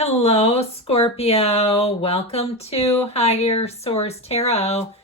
Hello, Scorpio. Welcome to Higher Source Tarot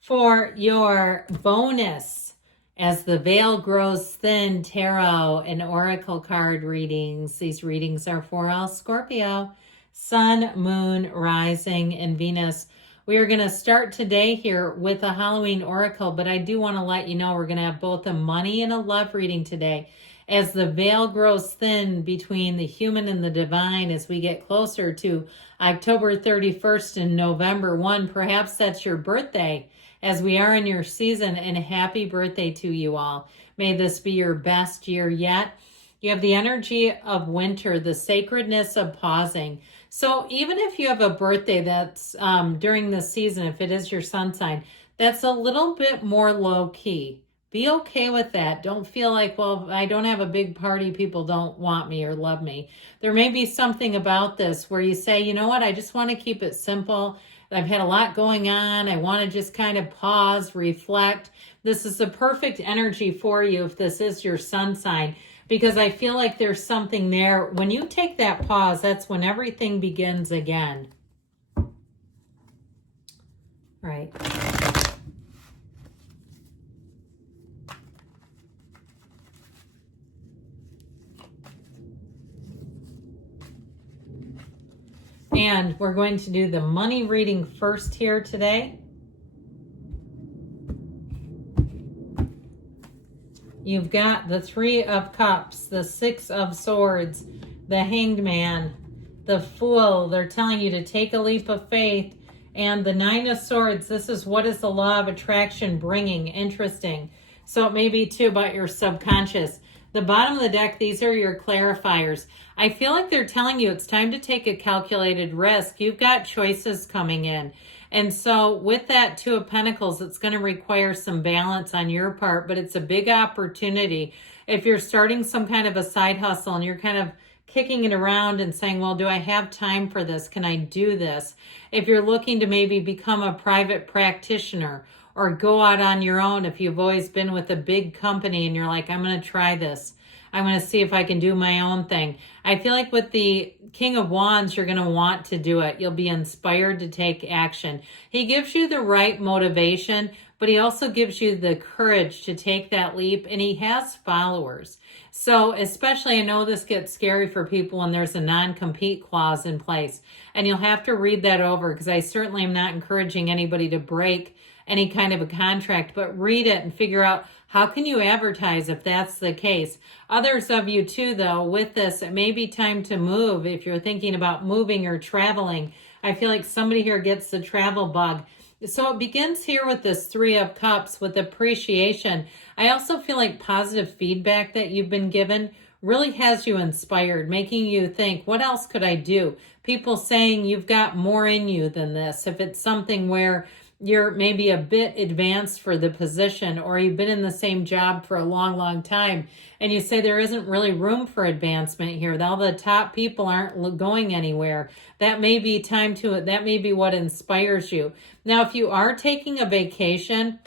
for your bonus as the veil grows thin tarot and oracle card readings. These readings are for all Scorpio, Sun, Moon, Rising, and Venus. We are going to start today here with a Halloween oracle, but I do want to let you know we're going to have both a money and a love reading today. As the veil grows thin between the human and the divine as we get closer to October 31st and November 1, perhaps that's your birthday as we are in your season, and a happy birthday to you all. May this be your best year yet. You have the energy of winter, the sacredness of pausing. So even if you have a birthday that's during this season, if it is your sun sign, that's a little bit more low key. Be okay with that. Don't feel like, well, I don't have a big party, people don't want me or love me. There may be something about this where you say, you know what, I just want to keep it simple. I've had a lot going on. I want to just kind of pause, reflect. This is the perfect energy for you if this is your sun sign, because I feel like there's something there. When you take that pause, that's when everything begins again. All right. And we're going to do the money reading first here today. You've got the Three of Cups, the Six of Swords, the Hanged Man, the Fool. They're telling you to take a leap of faith. And the Nine of Swords, this is what is the law of attraction bringing. Interesting. So it may be too about your subconscious. The bottom of the deck, these are your clarifiers. I feel like they're telling you it's time to take a calculated risk. You've got choices coming in. And so with that Two of Pentacles, it's going to require some balance on your part, but it's a big opportunity. If you're starting some kind of a side hustle and you're kind of kicking it around and saying, well, do I have time for this? Can I do this? If you're looking to maybe become a private practitioner or go out on your own, if you've always been with a big company and you're like, I'm going to try this. I'm going to see if I can do my own thing. I feel like with the King of Wands, you're going to want to do it. You'll be inspired to take action. He gives you the right motivation, but he also gives you the courage to take that leap, and he has followers. So especially, I know this gets scary for people when there's a non-compete clause in place, and you'll have to read that over, because I certainly am not encouraging anybody to break any kind of a contract, but read it and figure out how can you advertise if that's the case. Others of you too, though, with this, it may be time to move. If you're thinking about moving or traveling, I feel like somebody here gets the travel bug. So it begins here with this Three of Cups with appreciation. I also feel like positive feedback that you've been given really has you inspired, making you think, what else could I do? People saying you've got more in you than this. If it's something where you're maybe a bit advanced for the position, or you've been in the same job for a long, long time, and you say there isn't really room for advancement here. All the top people aren't going anywhere. That may be time to it. That may be what inspires you. Now, if you are taking a vacation,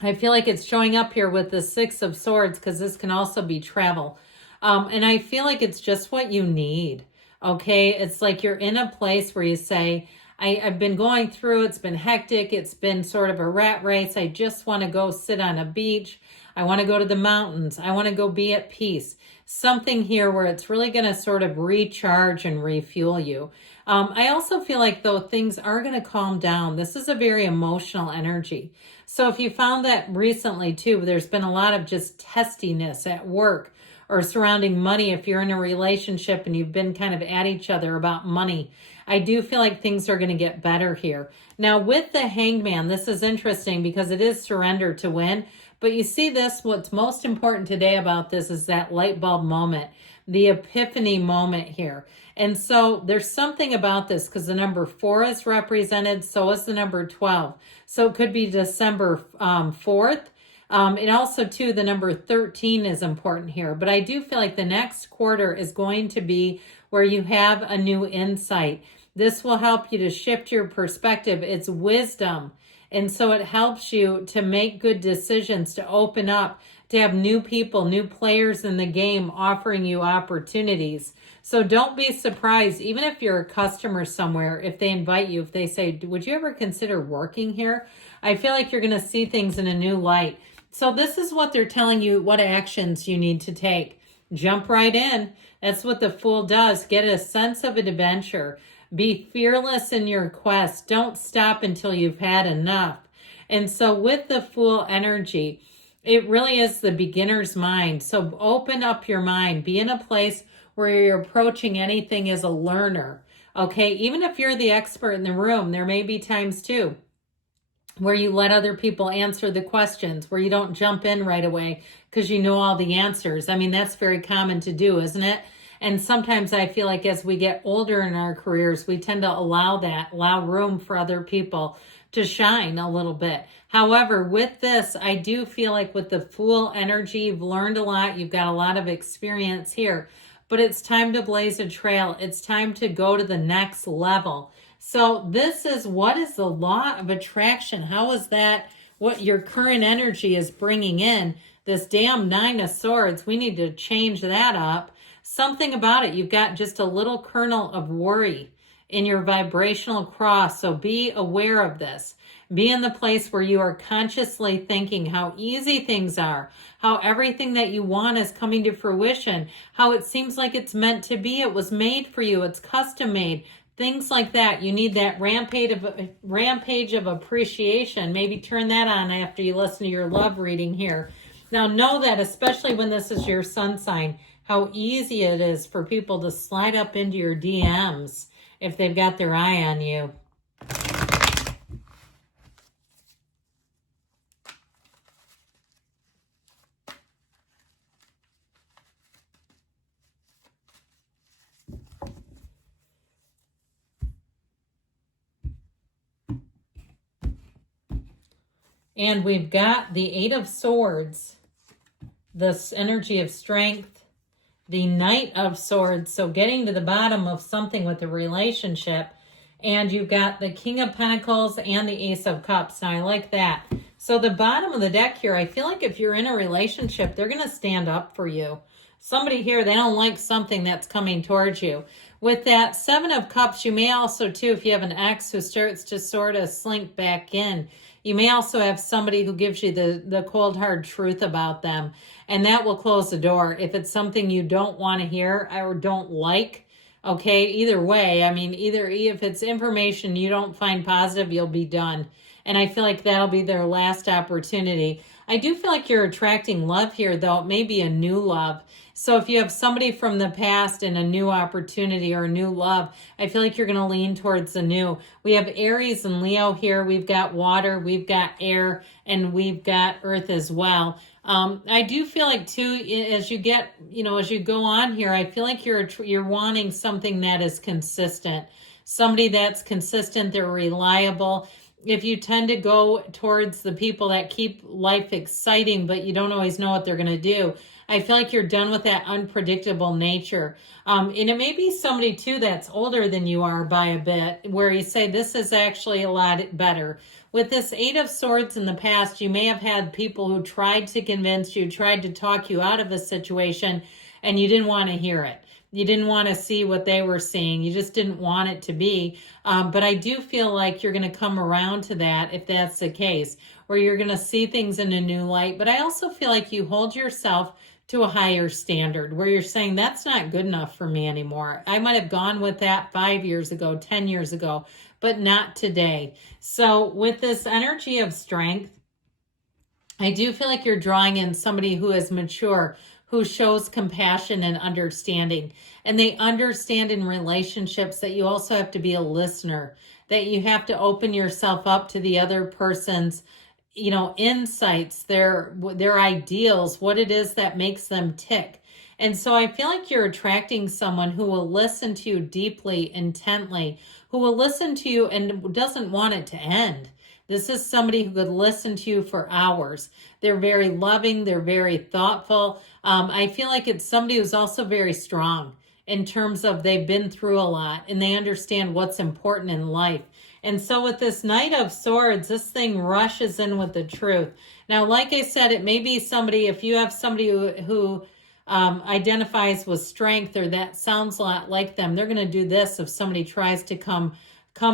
I feel like it's showing up here with the Six of Swords, because this can also be travel. And I feel like it's just what you need. Okay. It's like you're in a place where you say, I've been going through, it's been hectic, it's been sort of a rat race. I just want to go sit on a beach. I want to go to the mountains. I want to go be at peace. Something here where it's really going to sort of recharge and refuel you. I also feel like, though, things are going to calm down. This is a very emotional energy. So if you found that recently, too, there's been a lot of just testiness at work or surrounding money. If you're in a relationship and you've been kind of at each other about money, I do feel like things are going to get better here. Now, with the Hanged Man, this is interesting because it is surrender to win. But you see this, what's most important today about this is that light bulb moment, the epiphany moment here. And so there's something about this because the number 4 is represented, so is the number 12. So it could be December 4th. And also, too, the number 13 is important here. But I do feel like the next quarter is going to be where you have a new insight. This will help you to shift your perspective. It's wisdom. And so it helps you to make good decisions, to open up, to have new people, new players in the game offering you opportunities. So don't be surprised, even if you're a customer somewhere, if they invite you, if they say, would you ever consider working here? I feel like you're going to see things in a new light. So this is what they're telling you, what actions you need to take. Jump right in. That's what the Fool does. Get a sense of adventure. Be fearless in your quest. Don't stop until you've had enough. And so with the Fool energy, it really is the beginner's mind. So open up your mind. Be in a place where you're approaching anything as a learner. Okay, even if you're the expert in the room, there may be times too where you let other people answer the questions, where you don't jump in right away because you know all the answers. I mean, that's very common to do, isn't it? And sometimes I feel like as we get older in our careers, we tend to allow room for other people to shine a little bit. However, with this, I do feel like with the Fool energy, you've learned a lot. You've got a lot of experience here, but it's time to blaze a trail. It's time to go to the next level. So this is, what is the law of attraction? How is that what your current energy is bringing in? This damn 9 of Swords, we need to change that up. Something about it, you've got just a little kernel of worry in your vibrational cross. So be aware of this. Be in the place where you are consciously thinking how easy things are, how everything that you want is coming to fruition, how it seems like it's meant to be. It was made for you. It's custom made. Things like that. You need that rampage of appreciation. Maybe turn that on after you listen to your love reading here. Now know that, especially when this is your sun sign, how easy it is for people to slide up into your DMs if they've got their eye on you. And we've got the 8 of Swords, this energy of strength, the Knight of Swords, so getting to the bottom of something with a relationship, and you've got the King of Pentacles and the Ace of Cups. Now, I like that. So the bottom of the deck here, I feel like if you're in a relationship, they're going to stand up for you. Somebody here, they don't like something that's coming towards you. With that 7 of Cups, you may also, too, if you have an ex who starts to sort of slink back in, you may also have somebody who gives you the cold, hard truth about them, and that will close the door. If it's something you don't want to hear or don't like, okay, either way, I mean, either if it's information you don't find positive, you'll be done. And I feel like that'll be their last opportunity. I do feel like you're attracting love here, though. It may be a new love. So if you have somebody from the past and a new opportunity or a new love, I feel like you're going to lean towards the new. We have Aries and Leo here. We've got water, we've got air, and we've got earth as well. I do feel like, too, as you get, as you go on here, I feel like you're wanting something that is consistent. Somebody that's consistent, they're reliable. If you tend to go towards the people that keep life exciting, but you don't always know what they're going to do, I feel like you're done with that unpredictable nature. And it may be somebody, too, that's older than you are by a bit, where you say, this is actually a lot better. With this 8 of Swords in the past, you may have had people who tried to convince you, tried to talk you out of a situation, and you didn't want to hear it. You didn't want to see what they were seeing. You just didn't want it to be. But I do feel like you're going to come around to that if that's the case, where you're going to see things in a new light. But I also feel like you hold yourself to a higher standard, where you're saying, that's not good enough for me anymore. I might have gone with that 5 years ago, 10 years ago, but not today. So with this energy of strength, I do feel like you're drawing in somebody who is mature, who shows compassion and understanding. And they understand in relationships that you also have to be a listener, that you have to open yourself up to the other person's, insights, their ideals, what it is that makes them tick. And so I feel like you're attracting someone who will listen to you deeply, intently, who will listen to you and doesn't want it to end. This is somebody who could listen to you for hours. They're very loving. They're very thoughtful. I feel like it's somebody who's also very strong. in terms of they've been through a lot and they understand what's important in life. And so with this Knight of Swords, this thing rushes in with the truth. Now, like I said, it may be somebody, if you have somebody who identifies with strength, or that sounds a lot like them, they're going to do this if somebody tries to come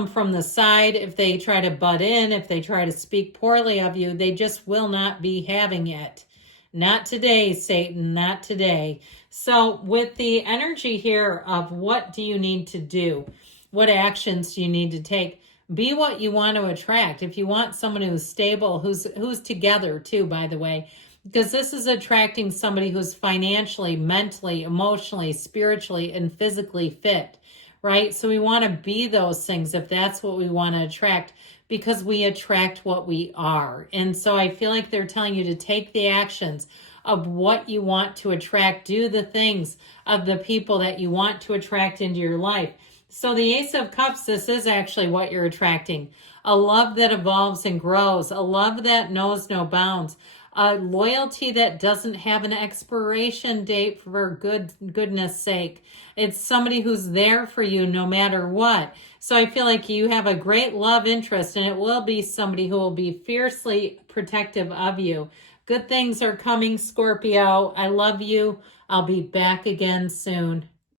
from the side, if they try to butt in, if they try to speak poorly of you. They just will not be having it. Not today, Satan, not today. So with the energy here of what do you need to do? What actions do you need to take? Be what you want to attract. If you want someone who's stable, who's together too, by the way, because this is attracting somebody who's financially, mentally, emotionally, spiritually, and physically fit, right? So we want to be those things if that's what we want to attract, because we attract what we are. And so I feel like they're telling you to take the actions of what you want to attract. Do the things of the people that you want to attract into your life. So the Ace of Cups, this is actually what you're attracting. A love that evolves and grows. A love that knows no bounds. A loyalty that doesn't have an expiration date, for goodness sake. It's somebody who's there for you no matter what. So I feel like you have a great love interest, and it will be somebody who will be fiercely protective of you. Good things are coming, Scorpio. I love you. I'll be back again soon.